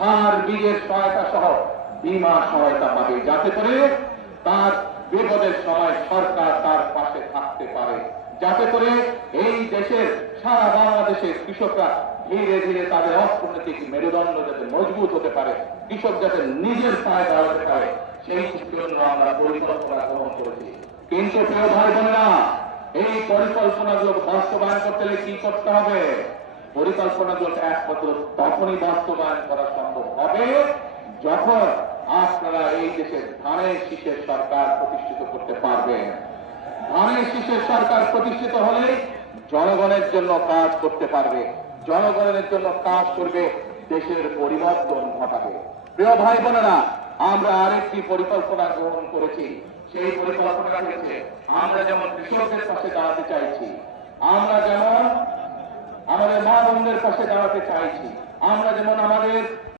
সার বীজের সহায়তা সহ বীমা সহায়তা পাবে, যাতে করে তার বিপদের সময় সরকার তার পাশে থাকতে পারে, যাতে করে এই দেশের সারা বাংলাদেশের কৃষকরা ধীরে ধীরে তাদের অর্থনৈতিক মেরুদণ্ড যাতে মজবুত হতে পারে, কৃষক যাতে নিজের পায়ে দাঁড়াতে পারে, সেই জন্য আমরা পরিকল্পনা গ্রহণ করেছি। কিন্তু প্রিয় ভাই বোনেরা, এই পরিকল্পনাগুলো বাস্তবায়ন করতে হলে কি করতে হবে? পরিকল্পনাগুলো একমাত্র তখনই বাস্তবায়ন করা সম্ভব হবে যখন আপনারা এই দেশের ধানের শীষের সরকার প্রতিষ্ঠিত করতে পারবেন। ধানের শীষের সরকার প্রতিষ্ঠিত হলে জনগণের জন্য কাজ করতে পারবে, জনগণের জন্য কাজ করবে, দেশের পরিবর্তন ঘটাবে। প্রিয় ভাই বোনেরা, আমরা আরেকটি পরিকল্পনা গ্রহণ করেছি। সেই পরিকল্পনা হচ্ছে আমরা যেমন কৃষকদের পাশে দাঁড়াতে চাইছি, আমরা যেমন আমাদের মা বোনদের পাশে দাঁড়াতে চাইছি, আমরা যেমন আমাদের